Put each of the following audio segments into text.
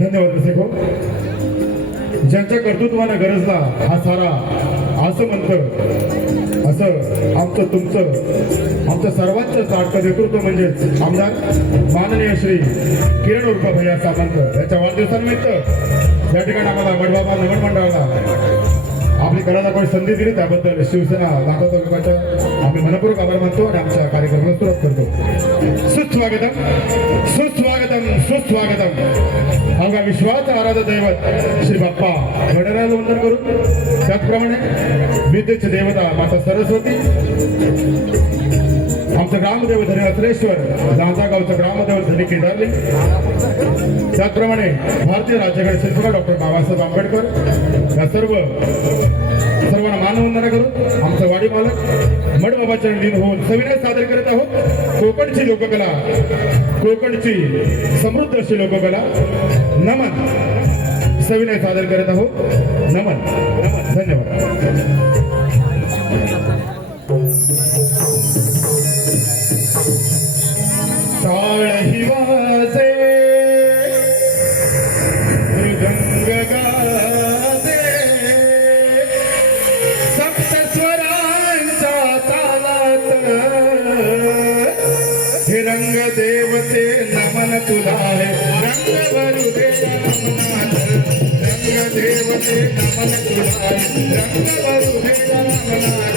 धन्यवाद रसिको. ज्यांच्या कर्तृत्वानं गरजला हा सारा असं म्हणतं असं आमचं तुमचं आमचं सर्वांचं लाडकं नेतृत्व म्हणजे आमदार माननीय श्री किरण उर्फ भैया सामंत यांच्या वाढदिवसानिमित्त या ठिकाणी आम्हाला वडबाबा नमन मंडळाला आपली कला दाखवण्याची संधी दिली त्याबद्दल शिवसेना दाखव तालुक्याच्या आम्ही मनपूर्वक आभार मानतो आणि आमच्या कार्यक्रमाला सुरुवात करतो. सुस्वागतम सुस्वागतम सुस्वागतम. अवघा विश्वाचा आराध्य दैवत श्री बाप्पा गणरायाला वंदन करून त्याचप्रमाणे विद्येची देवता माता सरस्वती आमचं ग्रामदेव धनी अत्रेश्वर लांजा गावचं ग्रामदेव धनी केदारली त्याचप्रमाणे भारतीय राज्यघटना शिल्पकार डॉक्टर बाबासाहेब आंबेडकर या सर्वांना मानवंदना करून आमचं वाडी मालक मडबाबाच्या लीन होऊन सविनय सादर करत आहोत कोकणची लोककला कोकणची समृद्ध अशी लोककला नमन सविनय सादर करत आहोत. नमन नमन. धन्यवाद. टाळ ही वाजे मृदंग गाजे सप्तस्वरांच्या तालात हे रंग देवते नमन तुला है रंग भरू दे नमनात रंग देवते नमन तुला है रंग भरू दे नमनात.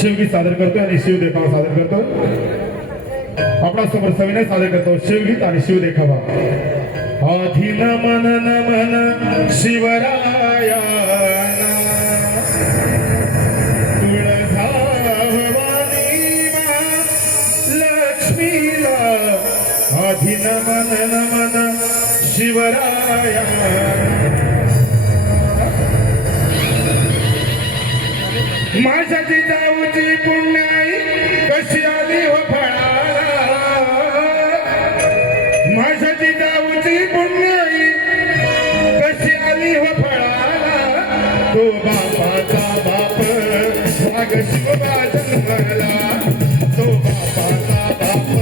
शिवगीत सादर करतो आणि शिव देखावा सादर करतो. आपणासमोर सविनय सादर करतो शिवगीत आणि शिव देखावा. आधी नमन नमन शिवराया तुळजा भवानी लक्ष्मीला आधी नमन नमन शिवराया. माझ्या जिजाऊची पुण्याई कशी आली हो फळाला माझ्याची जाऊची पुण्याई कशी आली हो फळाला तो बापाचा बाप वाघ शिवबा जन्मला तो बापाचा बाप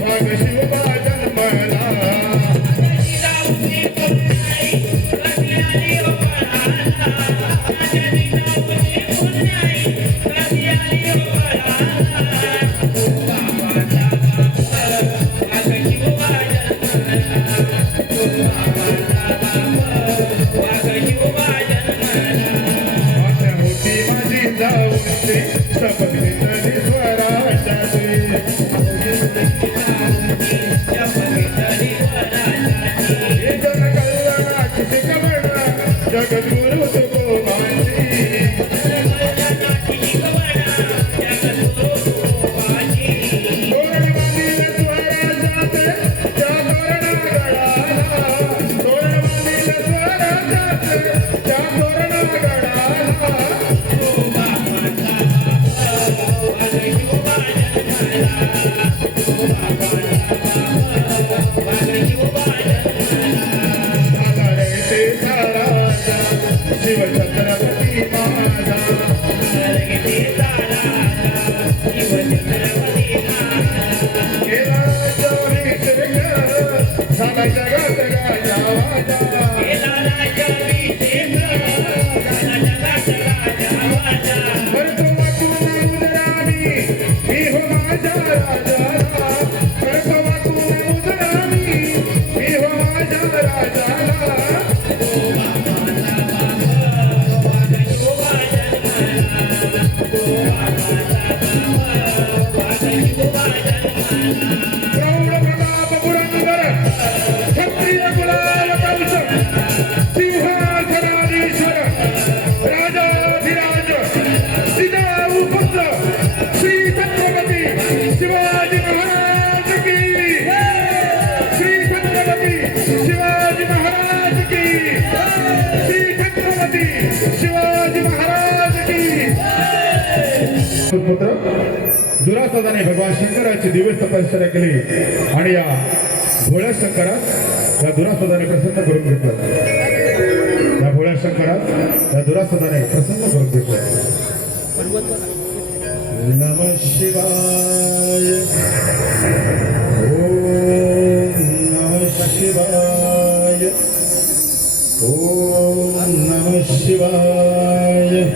वाघ शिवबा जन्मला जगद्गुरु तुको शिवछत्रपती माझा गेला झाला जगात राजा भरतो वाकून उदरामी मी हो माझ्या राजाला भरतो वाकून उदरामी मी हो माझ्या राजाला प्रौढ प्रताप पुरंदर क्षत्रिय कुलाल कवच सिंहासनाधीश्वर राजाधिराज सीतापुत्र श्री छत्रपती शिवाजी महाराज की श्री छत्रपती शिवाजी महाराज की श्री छत्रपती शिवाजी महाराज की पुत्र दुरासदाने भगवान शंकराची दिवस तपश्चर्या केली आणि या भोळ्या शंकरात या दुरासदाने प्रसन्न करून घेतलं या भोळ्या शंकरात या दुरासदाने प्रसन्न करून घेतलं नमः शिवाय ओम नमः शिवाय ओम नमः शिवाय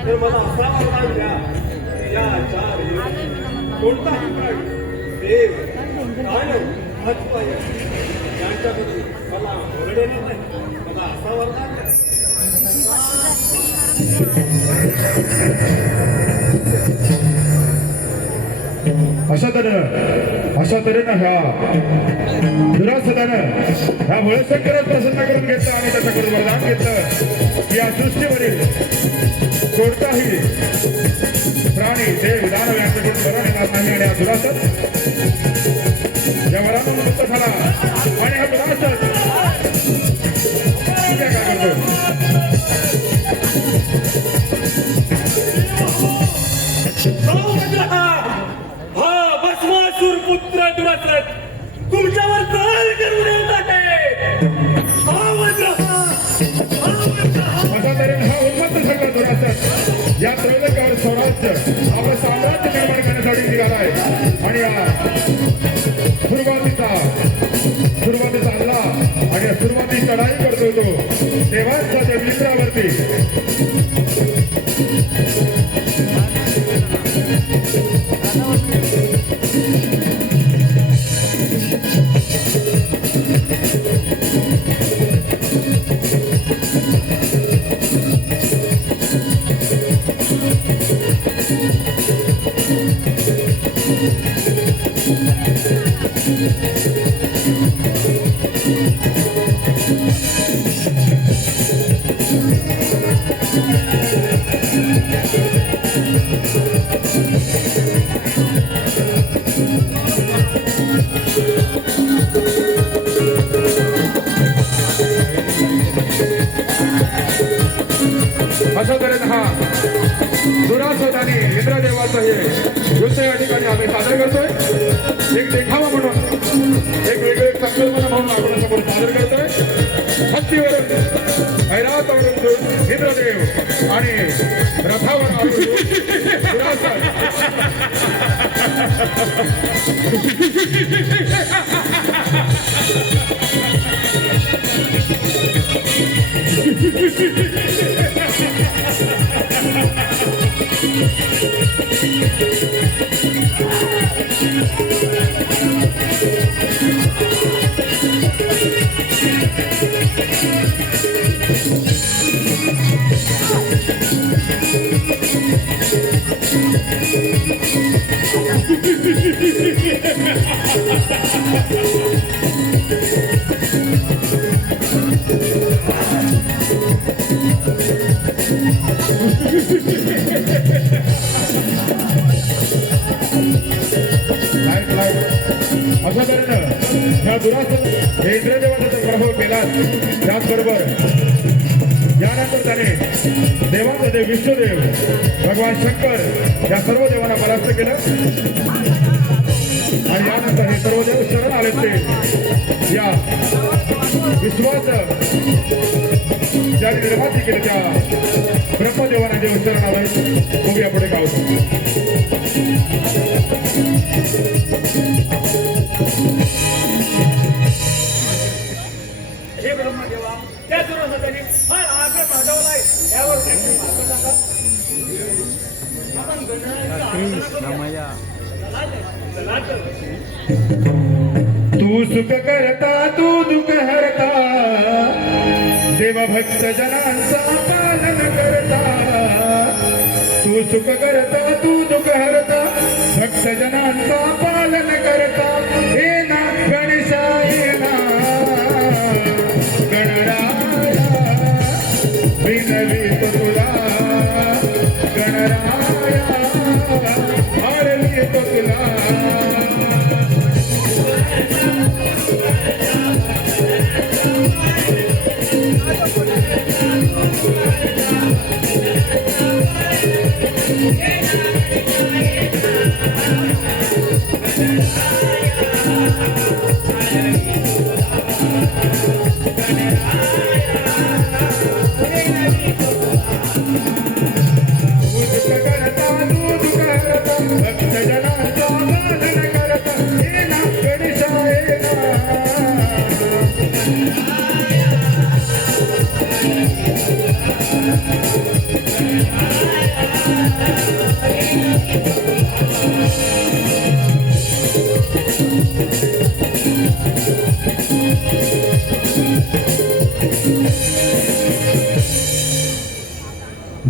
तर मला असा वरदान द्या या चार कोणताही प्राणी देव कायम हत्वाय यांच्याकडून मला ओरडणे नाही मला असा वरदान द्या अशा तऱ्हेनं ह्या दुरासदानं ह्या भोळेशंकरात प्रसन्न करून घेतलं आणि त्याच्याकडून वरदान घेतलं या सृष्टीवरील कोणताही प्राणी देव दानव यांच्याकडून वरण येणार नाही आणि हा दुरासद या वरानं मुक्त झाला आणि हा दुरासद काय करतो भस्मासूर पुत्र दुरासद तुमच्यावर चाल करून येतात अशा तऱ्हेने हा उन्मत्त झाला दुरासद या त्रैलोक्यावर स्वराज्य आपलं साम्राज्य निर्माण करण्यासाठी निघाला आहे आणि या सुरुवातीचा हल्ला आणि या सुरुवाती चढाई करतो तो तेव्हाच त्या मित्रावरती अशा तऱ्हेने हा दुरासद आणि इंद्रदेवाचं हे युद्ध या ठिकाणी आम्ही सादर करतोय. एक देखावा म्हणून एक वेगळी संकल्पना म्हणून आपण समोर सादर करतोय. हत्तीवरून ऐरावतावरून इंद्रदेव आणि रथावर आरूढ दुरासद. अशा तऱ्हेनं ह्या दुरासद हे इंद्रदेवाचा प्रभाव केला. त्याचबरोबर यानंतर त्याने देवांचा देव विष्णुदेव भगवान शंकर या सर्व देवांना परास्त केलं. आणि यानंतर हे सर्व देव शरण आले ते या विश्वाचं ज्याने निर्माती केली त्या ब्रह्मदेवांना देव शरण आलाय. बघूया पुढे काय होतं. हे ब्रह्मदेवा त्या दुरासदाने फार आग्रह माजवलाय. यावर काहीतरी मार्ग सांगा. आपण तू सुख करता तू दुःख हरता देव भक्त जनांचा पालन करता. तू सुख करता तू दुःख हरता भक्त जनांचा पालन करता. हे ना गणेशा ये ना गणराया विनवीत तुला गणराया हरलीत तुला.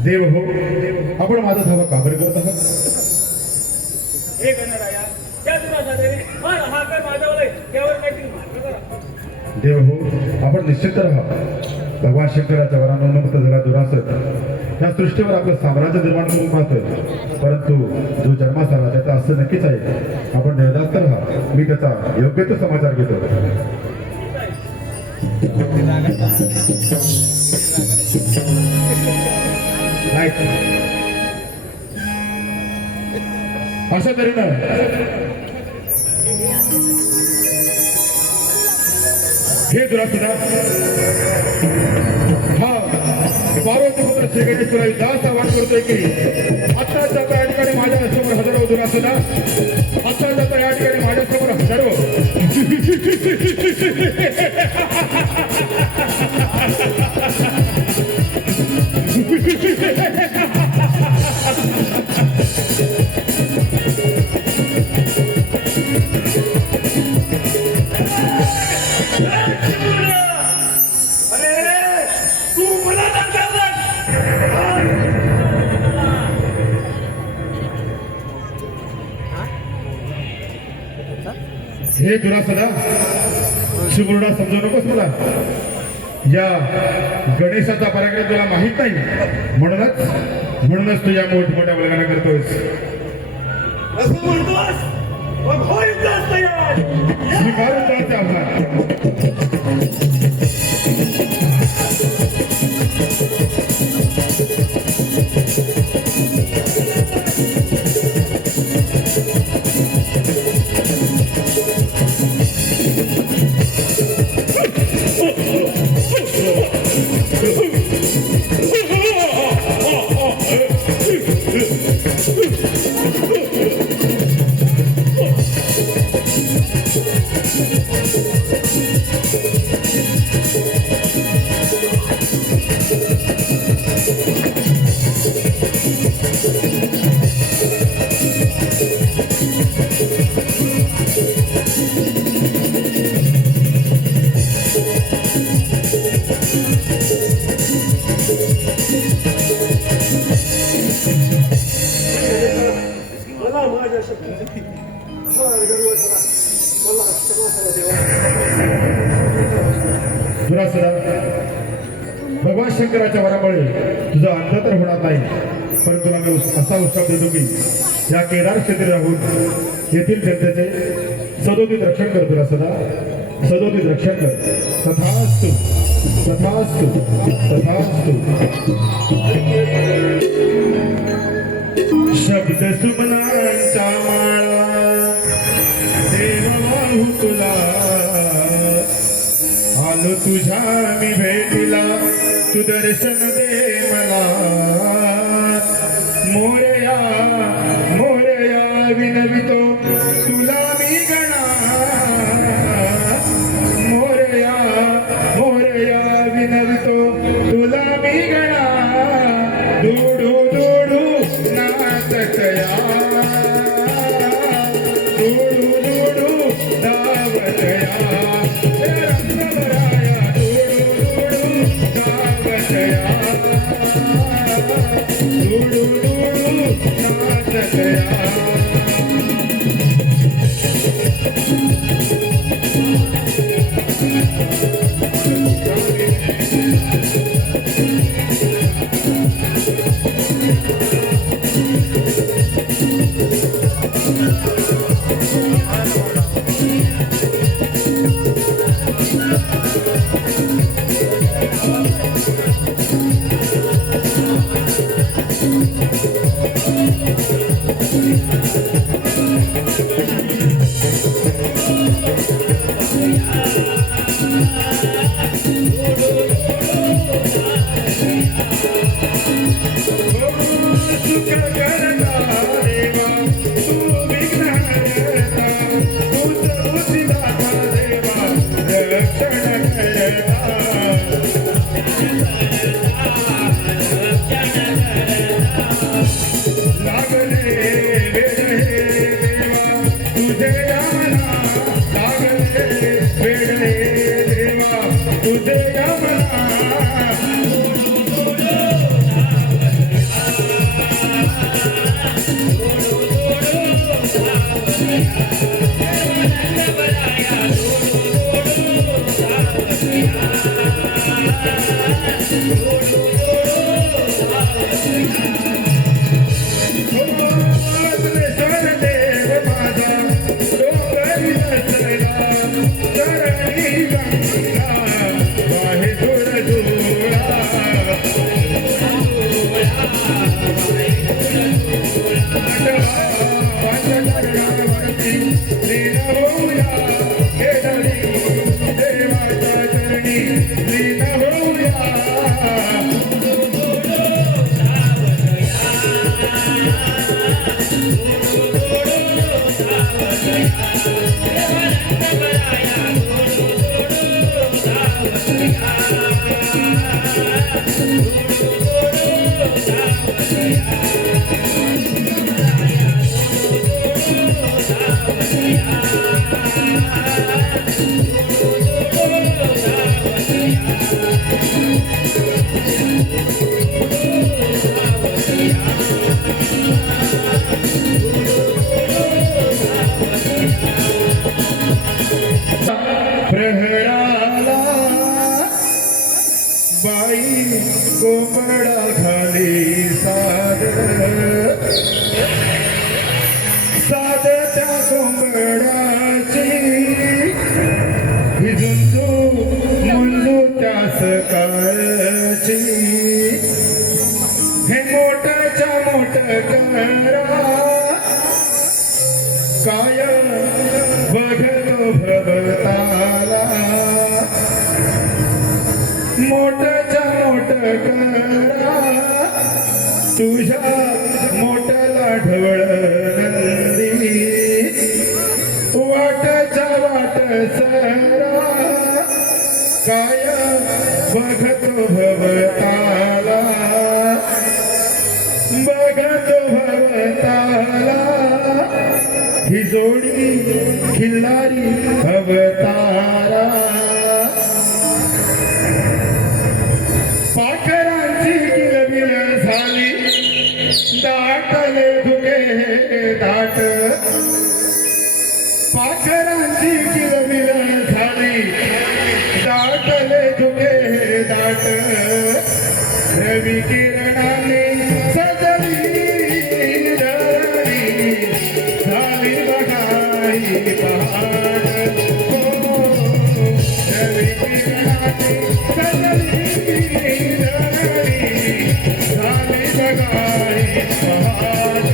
देव हो आपण माझा धावा काबर करत आहात. हे गणराया त्या दुरासदाने फार हाकार माजवलाय. यावर काहीतरी मार्ग करा. देव हो आपण निश्चित राहा. भगवान शंकराच्या वरानुमत झाला दुरासद या सृष्टीवर आपलं साम्राज्य निर्माण करून पाहतोय. परंतु जो जन्मास आला त्याचा असं नक्कीच आहे. आपण निर्धास्त राहा. मी त्याचा योग्य तो समाचार घेतो. अशा तऱ्हेनं हे दुरासदा हा पार्वती पुत्र श्री गणेश्वराला दास आवाहन करतोय की आता जाता या ठिकाणी माझ्या समोर हजारो दुरासदा. आता जाता या ठिकाणी माझ्या समोर हजारो हे दुरासदा शिवरुडा समजू नकोस मला. या गणेशाचा पराक्रम तुला माहित नाही म्हणूनच तू या मोठमोठ्या वर्गाला करतोस. असं म्हणतोस मग हो युद्धास तयार. स्वीकारून जायचे आभार. मला माझ्या शक्ती फार गर्व झाला. मला सर्व देवा दुरासुरा, भगवान शंकराच्या वरामुळे तुझा अंत तर होणार नाही, पण तुला मी असा उत्साह देतो की या केदार क्षेत्री राहून येथील जनतेचे सदोदित रक्षण कर. दुरासुरा, सदोदित रक्षण कर. तथास्तु तथास्तु तथास्तु. शब्द सुमनांचा माळा देवा हुकुला आलो तुझ्या मी भेटीला, तू दर्शन दे मला. मोरया मोरया विनवितो तुला मी गणा. मोरया मोरया विनवितो तुला मी गणा. दुडू दुडू नाचतया, दुडू दुडू धावतया. रंगभराया दुडू दुडू धावतया, दुडू दुडू नाचतया. प्रहराला बाई कोंबडा खाली साद साद त्या कोंबड्याची झुंजू मुंजू त्या सकाळची हे मोड मोठ करा काय बघतो भवताला मोठच्या मोठ करा तुझ्या मोठ्याला ढवळ नंदी वाटच्या वाट सरा काय बघतो भवताला बघतो भवताला ही जोडी खिल्लारी अवतारा पाखरांची किलबिल झाली दाटले धुके दाट पाखरांची किलबिल झाली दाटले धुके दाट रवी किरणाने सजली रवी झाली बघाई पहाड हो रवी किरणाने सजली रवी झाली बघाई पहाड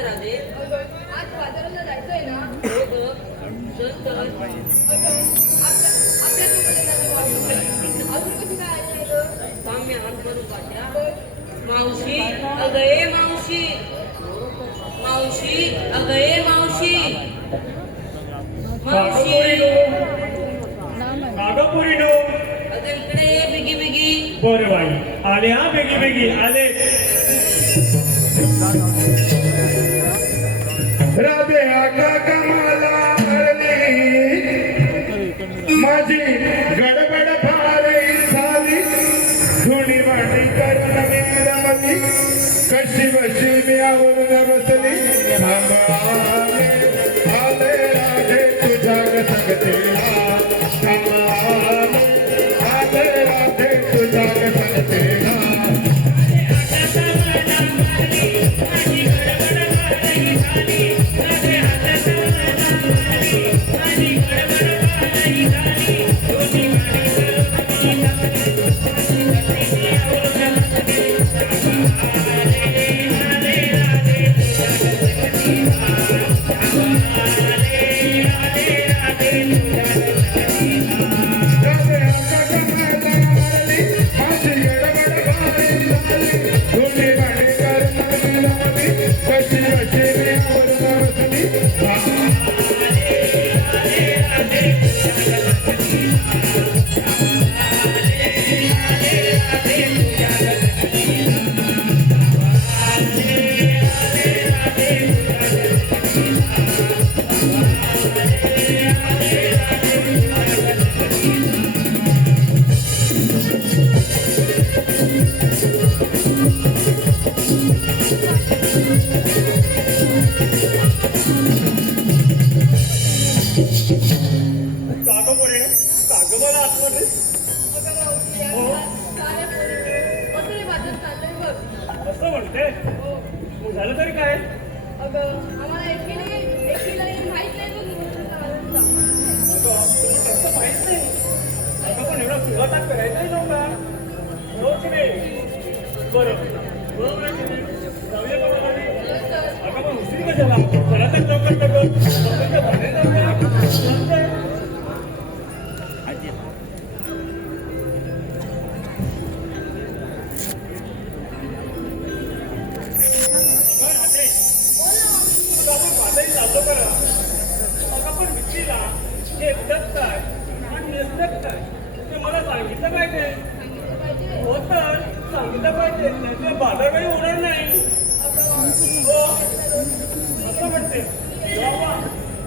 आज बाजाराला जायचंय ना अजून कशी काय मावशी अगये मावशी मावशी अगये मावशी मावशी नागपुरीनो अगं इकडे ये बिगी बिगी बरं बाई आले हा बेगी बेगी आले राधे आका कमाला माझी गडबड फारी झाली धुणी भांडी करून मी रमली कशी बशी मी आवरून बसली थांबाले आले राधे तुझ्या संगतीला थांबाले आले राधे तुझ्या संगतीला कागं बरे कागं मला आठवते अगं मावशी, साऱ्या पोरी वसुली वाजत चाललंय बघ. असं म्हणते हो. मग झालं तरी काय अगं आम्हाला एकीला माहित नाही बघ मुहूर्ताचा आनंद. अगं तुला तसं माहित नाही अगं पण एवढा सुरुवात करायचा नव्हता हो की नाही बरं बरोबर आहे की नाही? जाऊया का मग आम्ही? अगं मग उशीर कशाला घरातच लवकर लवकर बाहेर जाऊया चालतंय. आपण बाजारी जातो बरं अगं पण विक्रीला हे एकटंच काय आणि नसतंच काय ते मला सांगितलं पाहिजे सांगितलं पाहिजे. हो तर सांगितलं पाहिजे त्याशिवाय बाजार काही होणार नाही हो असं म्हणते बाबा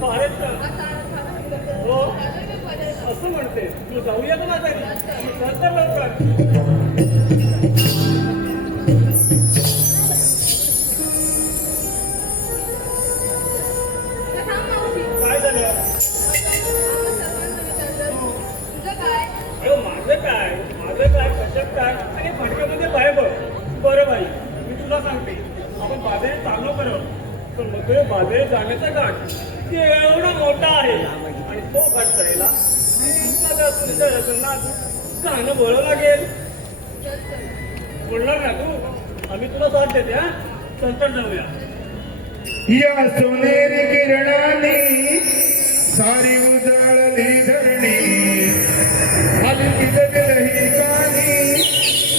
फारच तर आता साधं करतो. हो चाललोय मी बाजारात. असं म्हणते तू जाऊया का बाजारी चल तर लवकर तर थांब मावशी. काय झालं आपण सर्वांना विचारलं. तुझं काय? अरे माझं काय कशात काय आणि फटक्यामध्ये बाय बघ बरं बाई मी तुला सांगते आपण बाजारात चाललो करत पण मग ते बाजारात जाण्याचा घाट ते एवढा मोठा आहे आणि तो घाट चढायला गाणं बोलावं लागेल चल चल. बोलणार ना तू आम्ही तुला साथ देते हा नंतर जाऊया या सोनेरी किरणाने सारी उजळली धरणी हलकी जगलही कानी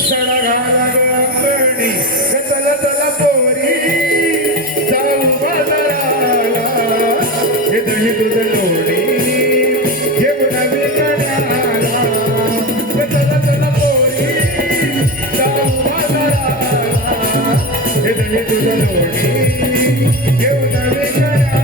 सडा घाला गंगणी चल चल पोरी जाऊ बाजाराला हे दही दूध लोणी घेऊन विकण्याला चल चल पोरी जाऊ बाजाराला हे दही दूध लोणी घेऊन विकण्याला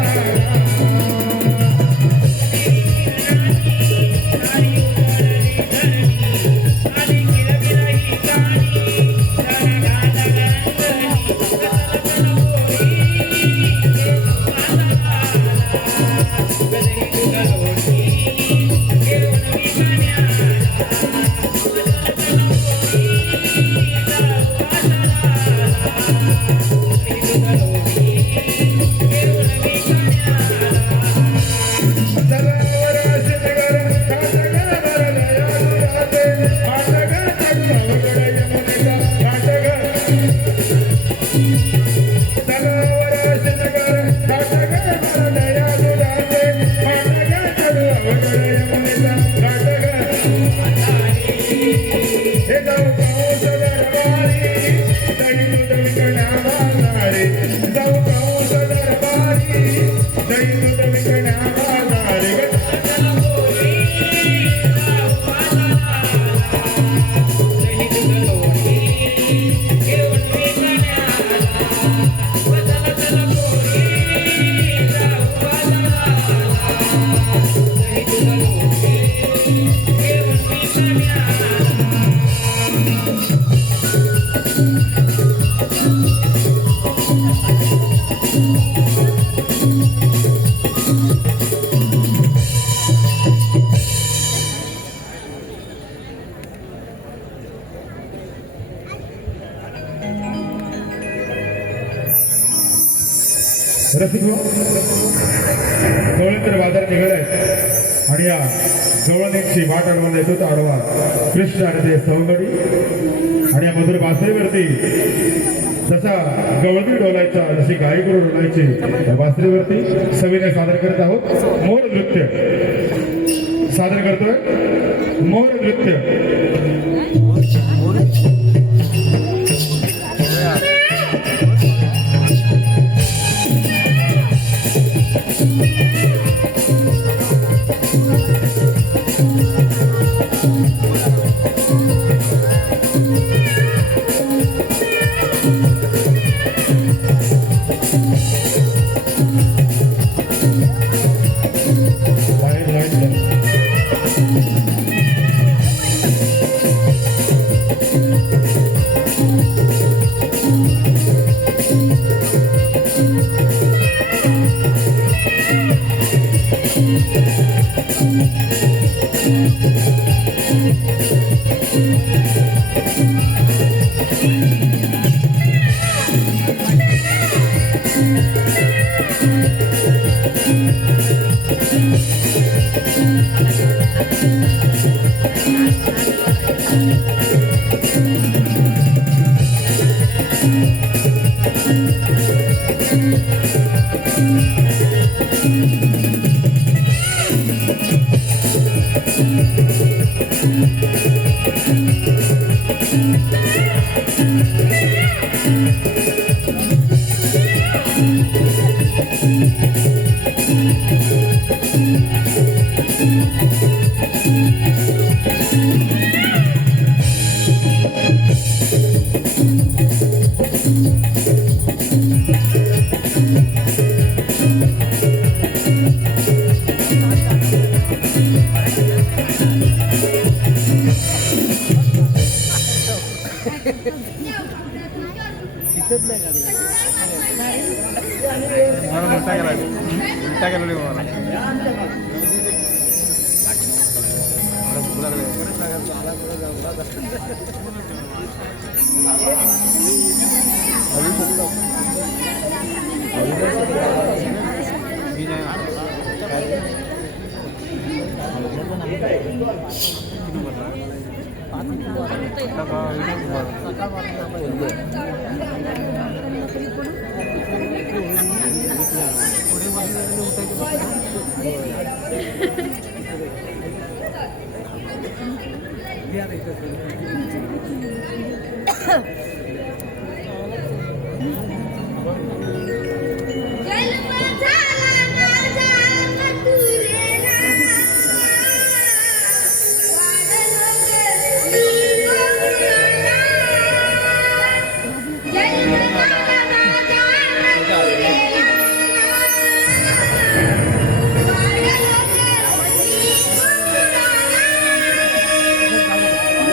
रसिक गवळींतर बाजार निघालाय आणि या गवळणींची वाट अडवून येतो तो आडवा कृष्ण आणि ते सवंगडी आणि या मधुर बासरीवरती जसा गवळणी डोलायचा जशी गाई गुरु डोलायची त्या बासरीवरती सविनय सादर करत आहोत मोर नृत्य सादर करतोय मोर नृत्य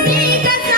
मी कसा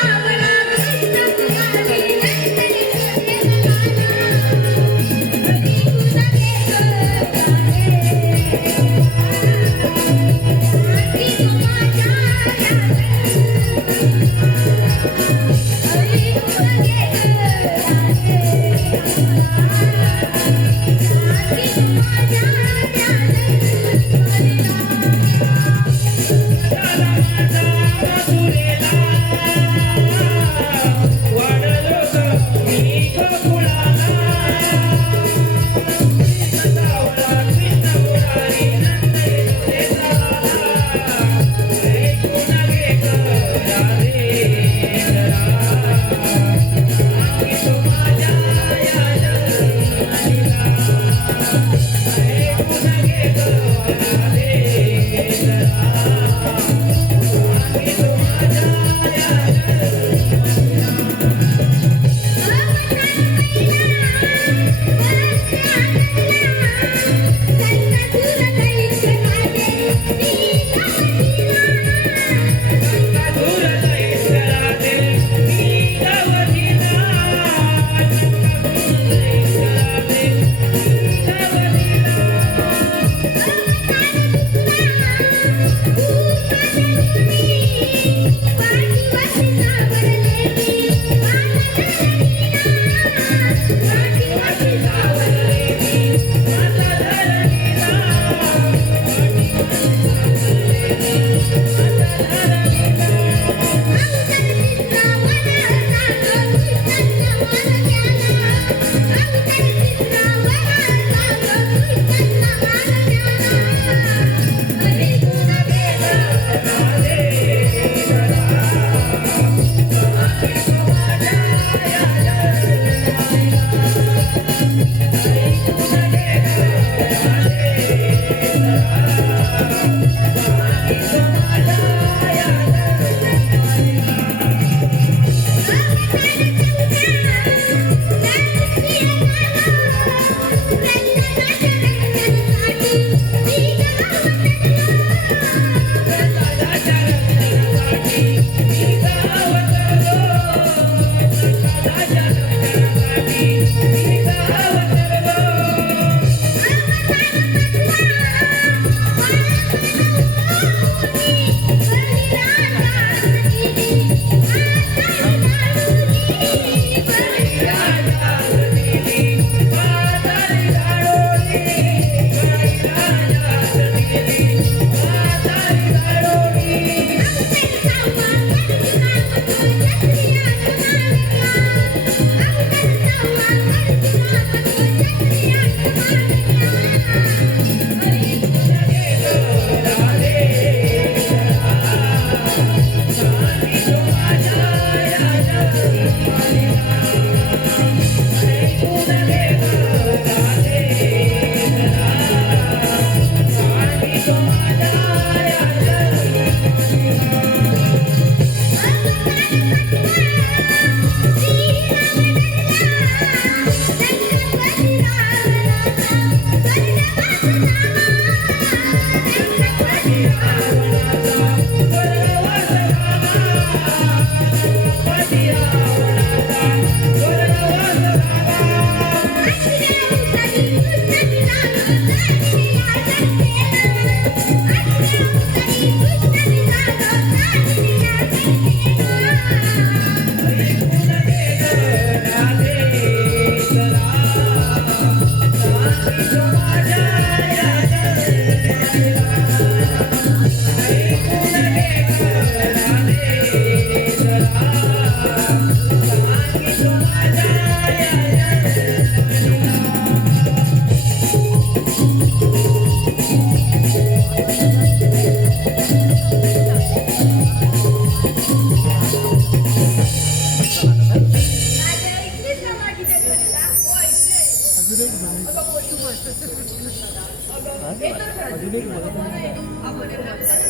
आपण एकदा विचारून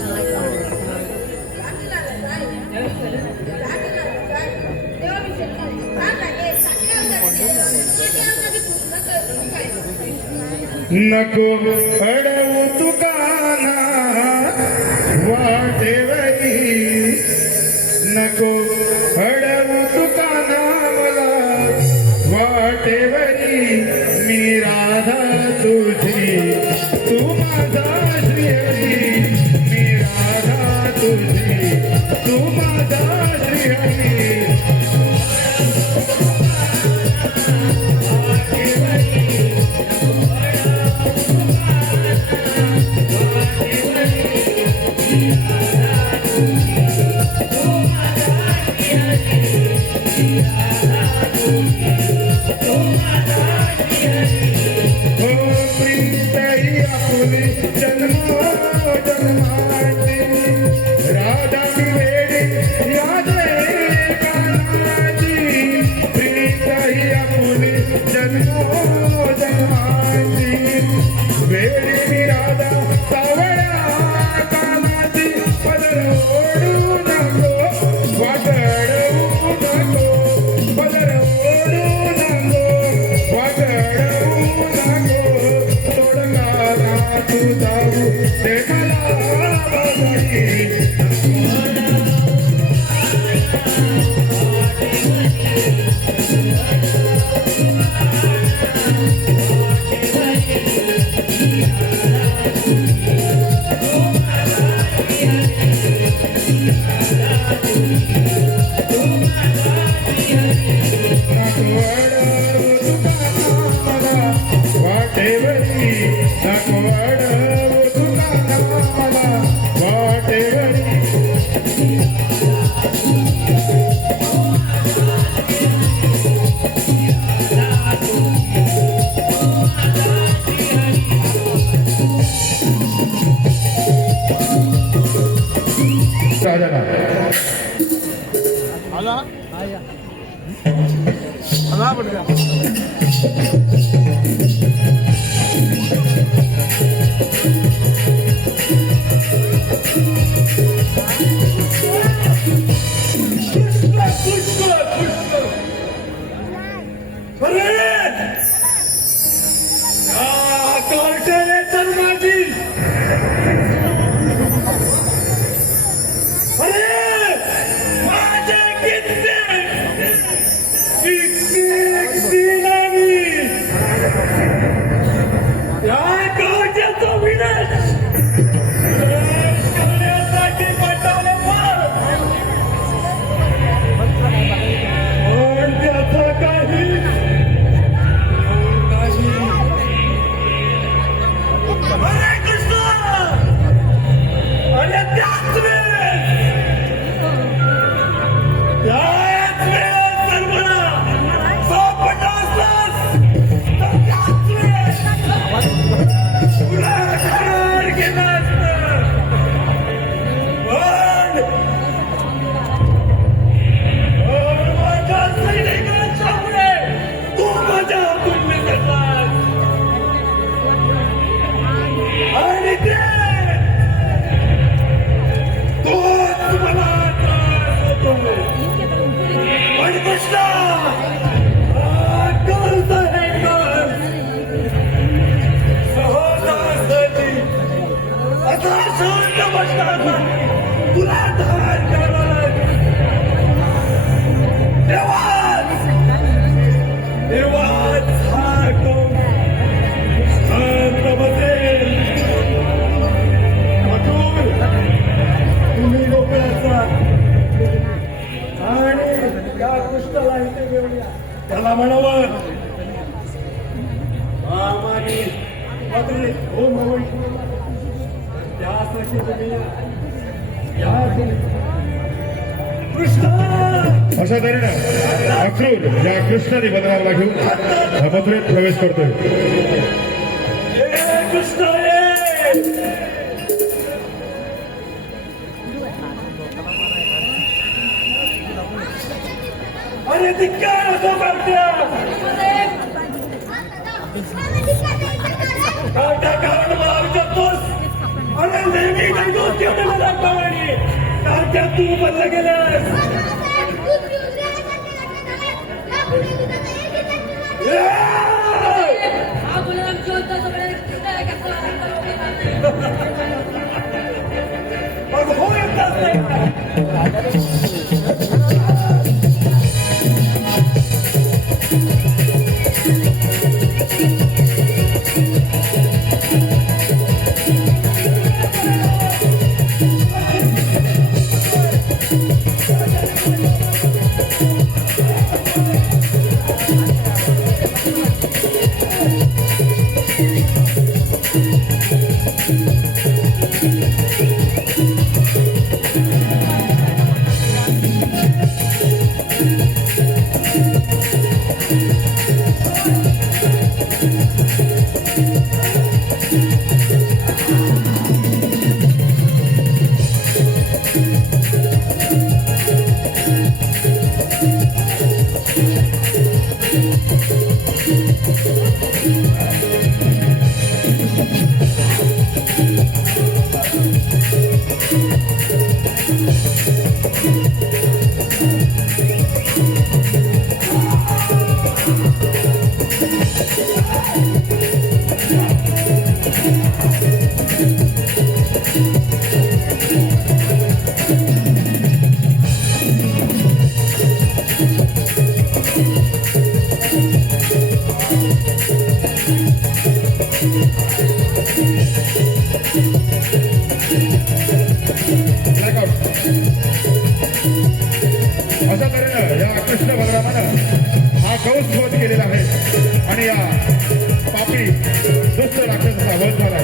जाऊया. देवाविषयी छान लागले. नको अडवू तुकाना वाटेवरी, नको अडवू तुकाना मला वाटेवरी. मी राधा तुझी तू माझा श्रीहरी, मी राधा तुझी तू माझा श्रीहरी. त्याला म्हणावं मामाने पत्रे हो म्हणून त्यासाठी तुम्ही या कृष्ण अशा तऱ्हेनं अक्रूर या कृष्णाने बदलाला घेऊन मथुरेत प्रवेश करतोय. हे कृष्ण अरे ती काय असं करते काय नेहमी सांगतो तेवढं दाखवाणी तात्या तू बदल गेलास दूध पिऊन हा गुलाम ज्योत मग हो येतच नाही अशा तऱ्हेनं या कृष्ण बलरामानं हा कंस वध केलेला आहे आणि या पापी दुष्ट राक्षसाचा वध झाला